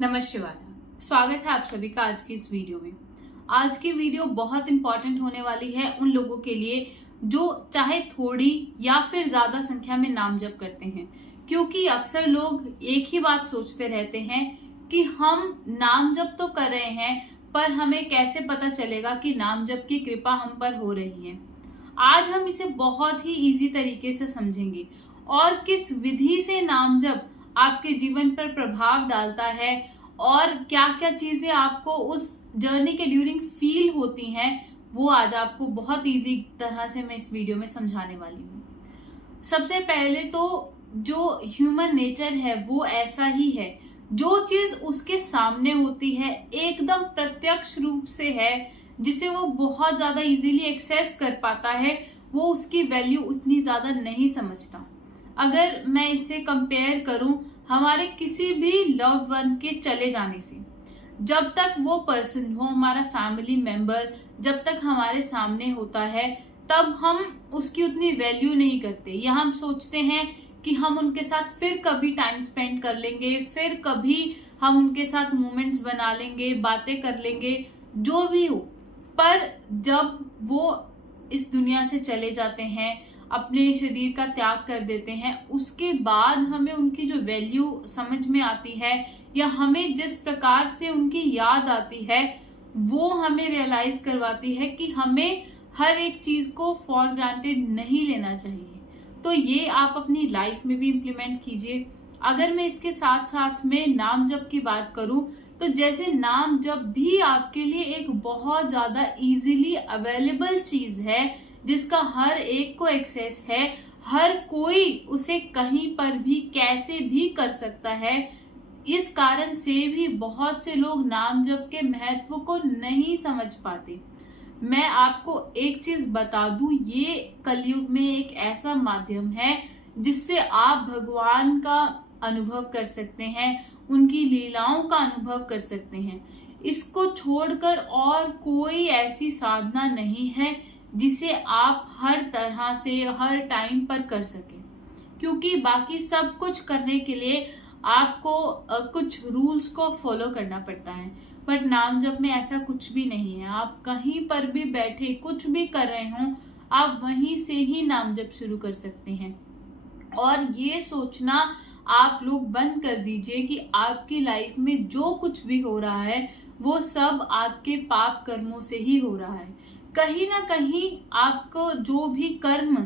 नमः शिवाय। स्वागत है आप सभी का आज की इस वीडियो में। आज की वीडियो बहुत इंपॉर्टेंट होने वाली है उन लोगों के लिए जो चाहे थोड़ी या फिर ज्यादा संख्या में नाम जप करते हैं, क्योंकि अक्सर लोग एक ही बात सोचते रहते हैं कि हम नाम जप तो कर रहे हैं, पर हमें कैसे पता चलेगा कि नाम जप की कृपा हम पर हो रही है। आज हम इसे बहुत ही इजी तरीके से समझेंगे और किस विधि से नाम जप आपके जीवन पर प्रभाव डालता है और क्या क्या चीजें आपको उस जर्नी के ड्यूरिंग फील होती हैं, वो आज आपको बहुत इजी तरह से मैं इस वीडियो में समझाने वाली हूँ। सबसे पहले तो जो ह्यूमन नेचर है वो ऐसा ही है, जो चीज उसके सामने होती है एकदम प्रत्यक्ष रूप से है, जिसे वो बहुत ज्यादा इजीली एक्सेस कर पाता है, वो उसकी वैल्यू उतनी ज्यादा नहीं समझता। अगर मैं इसे कंपेयर करूं हमारे किसी भी लव्ड वन के चले जाने से, जब तक वो पर्सन, वो हमारा फैमिली मेंबर जब तक हमारे सामने होता है, तब हम उसकी उतनी वैल्यू नहीं करते, या हम सोचते हैं कि हम उनके साथ फिर कभी टाइम स्पेंड कर लेंगे, फिर कभी हम उनके साथ मोमेंट्स बना लेंगे, बातें कर लेंगे, जो भी हो। पर जब वो इस दुनिया से चले जाते हैं, अपने शरीर का त्याग कर देते हैं, उसके बाद हमें उनकी जो वैल्यू समझ में आती है या हमें जिस प्रकार से उनकी याद आती है, वो हमें रियलाइज करवाती है कि हमें हर एक चीज को फॉर ग्रांटेड नहीं लेना चाहिए। तो ये आप अपनी लाइफ में भी इम्प्लीमेंट कीजिए। अगर मैं इसके साथ साथ में नाम जप की बात करूं, तो जैसे नाम जप भी आपके लिए एक बहुत ज्यादा इजीली अवेलेबल चीज है, जिसका हर एक को एक्सेस है, हर कोई उसे कहीं पर भी कैसे भी कर सकता है। इस कारण से भी बहुत से लोग नाम जप के महत्व को नहीं समझ पाते। मैं आपको एक चीज बता दूं, ये कलयुग में एक ऐसा माध्यम है जिससे आप भगवान का अनुभव कर सकते हैं, उनकी लीलाओं का अनुभव कर सकते हैं। इसको छोड़कर और कोई ऐसी साधना नहीं है जिसे आप हर तरह से हर टाइम पर कर सकें, क्योंकि बाकी सब कुछ करने के लिए आपको कुछ रूल्स को फॉलो करना पड़ता है। बट नाम जप में ऐसा कुछ भी नहीं है। आप कहीं पर भी बैठे कुछ भी कर रहे हो, आप वहीं से ही नाम जप शुरू कर सकते हैं। और ये सोचना आप लोग बंद कर दीजिए कि आपकी लाइफ में जो कुछ भी हो रहा है वो सब आपके पाप कर्मों से ही हो रहा है। कहीं ना कहीं आपको जो भी कर्म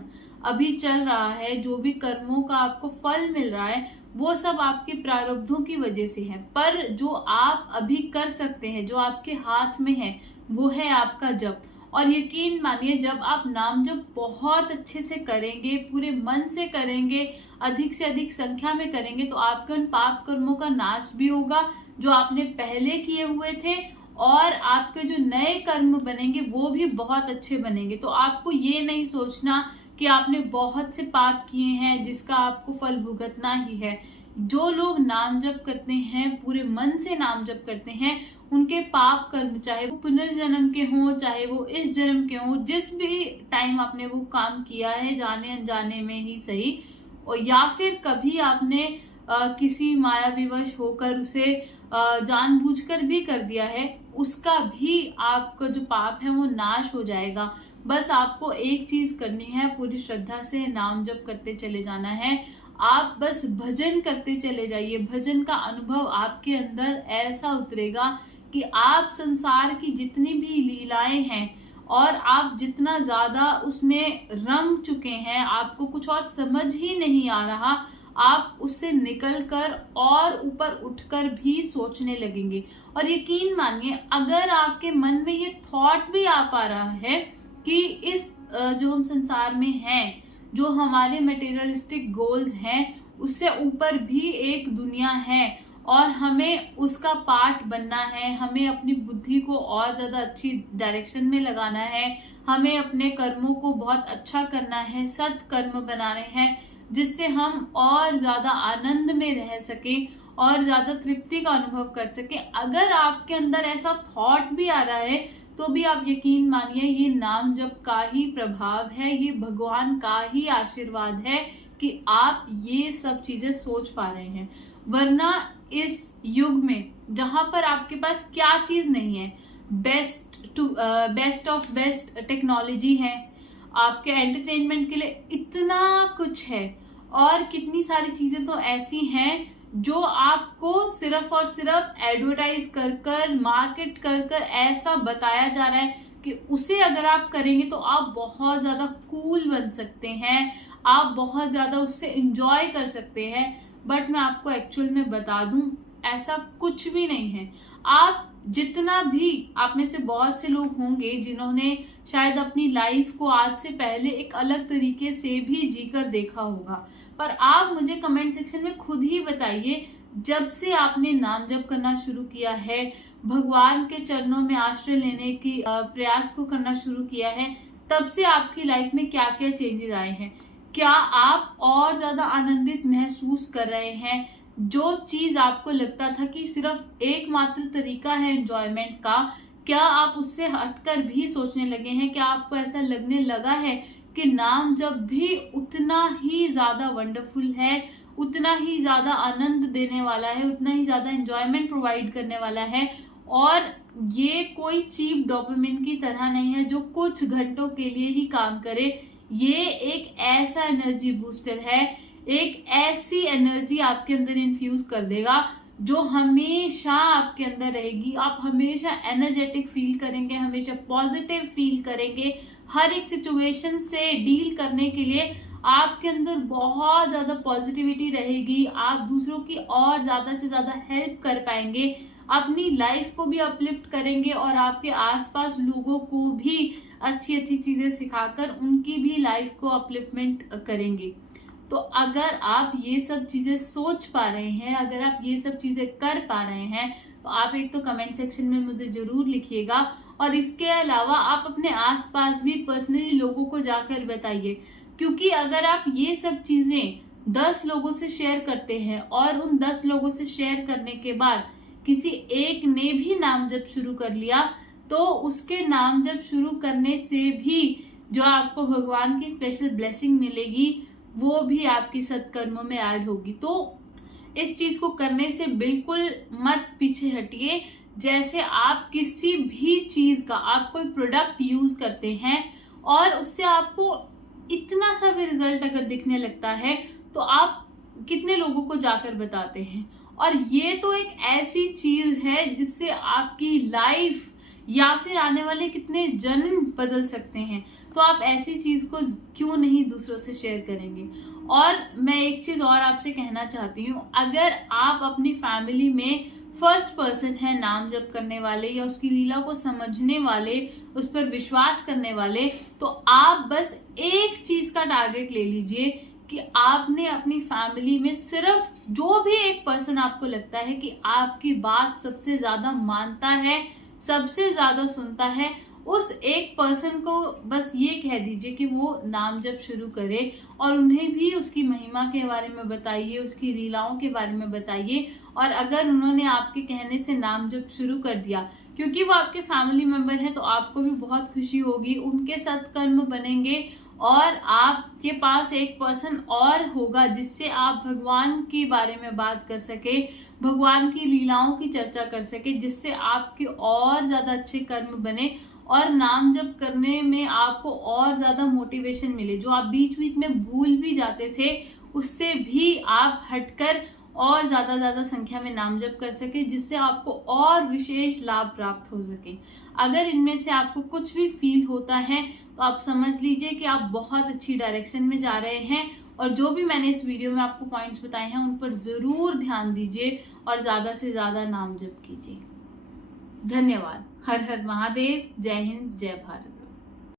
अभी चल रहा है, जो भी कर्मों का आपको फल मिल रहा है, वो सब आपके प्रारब्धों की वजह से है। पर जो आप अभी कर सकते हैं, जो आपके हाथ में है, वो है आपका जप। और यकीन मानिए, जब आप नाम जप बहुत अच्छे से करेंगे, पूरे मन से करेंगे, अधिक से अधिक संख्या में करेंगे, तो आपके उन पाप कर्मों का नाश भी होगा जो आपने पहले किए हुए थे, और आपके जो नए कर्म बनेंगे वो भी बहुत अच्छे बनेंगे। तो आपको ये नहीं सोचना कि आपने बहुत से पाप किए हैं जिसका आपको फल भुगतना ही है। जो लोग नाम जप करते हैं, पूरे मन से नाम जप करते हैं, उनके पाप कर्म, चाहे वो पुनर्जन्म के हों, चाहे वो इस जन्म के हों, जिस भी टाइम आपने वो काम किया है, जाने अनजाने में ही सही, और या फिर कभी आपने किसी माया विवश होकर उसे जानबूझकर भी कर दिया है, उसका भी आपका जो पाप है वो नाश हो जाएगा। बस आपको एक चीज करनी है, पूरी श्रद्धा से नाम जप करते चले जाना है। आप बस भजन करते चले जाइए। भजन का अनुभव आपके अंदर ऐसा उतरेगा कि आप संसार की जितनी भी लीलाएं हैं और आप जितना ज्यादा उसमें रंग चुके हैं, आपको कुछ और समझ ही नहीं आ रहा, आप उससे निकलकर और ऊपर उठकर भी सोचने लगेंगे। और यकीन मानिए, अगर आपके मन में ये थॉट भी आ पा रहा है कि इस जो हम संसार में हैं, जो हमारे मटेरियलिस्टिक गोल्स हैं, उससे ऊपर भी एक दुनिया है और हमें उसका पार्ट बनना है, हमें अपनी बुद्धि को और ज्यादा अच्छी डायरेक्शन में लगाना है, हमें अपने कर्मों को बहुत अच्छा करना है, सत्कर्म बनाने हैं, जिससे हम और ज्यादा आनंद में रह सके और ज्यादा तृप्ति का अनुभव कर सके। अगर आपके अंदर ऐसा थॉट भी आ रहा है, तो भी आप यकीन मानिए, ये नाम जप का ही प्रभाव है, ये भगवान का ही आशीर्वाद है कि आप ये सब चीजें सोच पा रहे हैं। वरना इस युग में जहां पर आपके पास क्या चीज नहीं है, बेस्ट ऑफ बेस्ट टेक्नोलॉजी है, आपके एंटरटेनमेंट के लिए इतना कुछ है, और कितनी सारी चीजें तो ऐसी हैं जो आपको सिर्फ और सिर्फ एडवर्टाइज कर कर, मार्केट कर कर ऐसा बताया जा रहा है कि उसे अगर आप करेंगे तो आप बहुत ज्यादा कूल बन सकते हैं, आप बहुत ज्यादा उससे एंजॉय कर सकते हैं। बट मैं आपको एक्चुअल में बता दूं, ऐसा कुछ भी नहीं है। आप जितना भी, आप में से बहुत से लोग होंगे जिन्होंने शायद अपनी लाइफ को आज से पहले एक अलग तरीके से भी जीकर देखा होगा, पर आप मुझे कमेंट सेक्शन में खुद ही बताइए, जब से आपने नाम जप करना शुरू किया है, भगवान के चरणों में आश्रय लेने की प्रयास को करना शुरू किया है, तब से आपकी लाइफ में क्या क्या चेंजेस आए हैं? क्या आप और ज्यादा आनंदित महसूस कर रहे हैं? जो चीज आपको लगता था कि सिर्फ एकमात्र तरीका है एंजॉयमेंट का, क्या आप उससे हटकर भी सोचने लगे हैं? क्या आपको ऐसा लगने लगा है कि नाम जब भी उतना ही ज्यादा वंडरफुल है, उतना ही ज्यादा आनंद देने वाला है, उतना ही ज्यादा एंजॉयमेंट प्रोवाइड करने वाला है, और ये कोई चीप डोपामिन की तरह नहीं है जो कुछ घंटों के लिए ही काम करे। ये एक ऐसा एनर्जी बूस्टर है, एक ऐसी एनर्जी आपके अंदर इन्फ्यूज कर देगा जो हमेशा आपके अंदर रहेगी। आप हमेशा एनर्जेटिक फील करेंगे, हमेशा पॉजिटिव फील करेंगे। हर एक सिचुएशन से डील करने के लिए आपके अंदर बहुत ज्यादा पॉजिटिविटी रहेगी। आप दूसरों की और ज्यादा से ज्यादा हेल्प कर पाएंगे, अपनी लाइफ को भी अपलिफ्ट करेंगे, और आपके आसपास लोगों को भी अच्छी अच्छी चीजें सिखाकर उनकी भी लाइफ को अपलिफ्टमेंट करेंगे। तो अगर आप ये सब चीजें सोच पा रहे हैं, अगर आप ये सब चीजें कर पा रहे हैं, तो आप एक तो कमेंट सेक्शन में मुझे जरूर लिखिएगा, और इसके अलावा आप अपने आसपास भी पर्सनली लोगों को जाकर बताइए। क्योंकि अगर आप ये सब चीजें 10 लोगों से शेयर करते हैं और उन 10 लोगों से शेयर करने के बाद किसी एक ने भी नाम जप शुरू कर लिया, तो उसके नाम जप शुरू करने से भी जो आपको भगवान की स्पेशल ब्लेसिंग मिलेगी वो भी आपकी सत्कर्मों में ऐड होगी। तो इस चीज को करने से बिल्कुल मत पीछे हटिए। जैसे आप किसी भी चीज का, आप कोई प्रोडक्ट यूज करते हैं और उससे आपको इतना सा भी रिजल्ट अगर दिखने लगता है, तो आप कितने लोगों को जाकर बताते हैं। और ये तो एक ऐसी चीज है जिससे आपकी लाइफ या फिर आने वाले कितने जन्म बदल सकते हैं। तो आप ऐसी चीज को क्यों नहीं दूसरों से शेयर करेंगे। और मैं एक चीज और आपसे कहना चाहती हूँ, अगर आप अपनी फैमिली में फर्स्ट पर्सन है नाम जप करने वाले या उसकी लीला को समझने वाले, उस पर विश्वास करने वाले, तो आप बस एक चीज का टारगेट ले लीजिए कि आपने अपनी फैमिली में सिर्फ जो भी एक पर्सन आपको लगता है कि आपकी बात सबसे ज्यादा मानता है, सबसे ज्यादा सुनता है, उस एक पर्सन को बस ये कह दीजिए कि वो नाम जप शुरू करे, और उन्हें भी उसकी महिमा के बारे में बताइए, उसकी लीलाओं के बारे में बताइए। और अगर उन्होंने आपके कहने से नाम जप शुरू कर दिया, क्योंकि वो आपके फैमिली मेंबर हैं, तो आपको भी बहुत खुशी होगी, उनके सत्कर्म बनेंगे, और आपके पास एक पर्सन और होगा जिससे आप भगवान के बारे में बात कर सके, भगवान की लीलाओं की चर्चा कर सके, जिससे आपके और ज्यादा अच्छे कर्म बने और नाम जप करने में आपको और ज्यादा मोटिवेशन मिले। जो आप बीच बीच में भूल भी जाते थे, उससे भी आप हटकर और ज्यादा संख्या में नाम जप कर सके, जिससे आपको और विशेष लाभ प्राप्त हो सके। अगर इनमें से आपको कुछ भी फील होता है, तो आप समझ लीजिए कि आप बहुत अच्छी डायरेक्शन में जा रहे हैं, और जो भी मैंने इस वीडियो में आपको पॉइंट्स बताए हैं उन पर जरूर ध्यान दीजिए और ज्यादा से ज्यादा नाम जप कीजिए। धन्यवाद। हर हर महादेव। जय हिंद, जय भारत।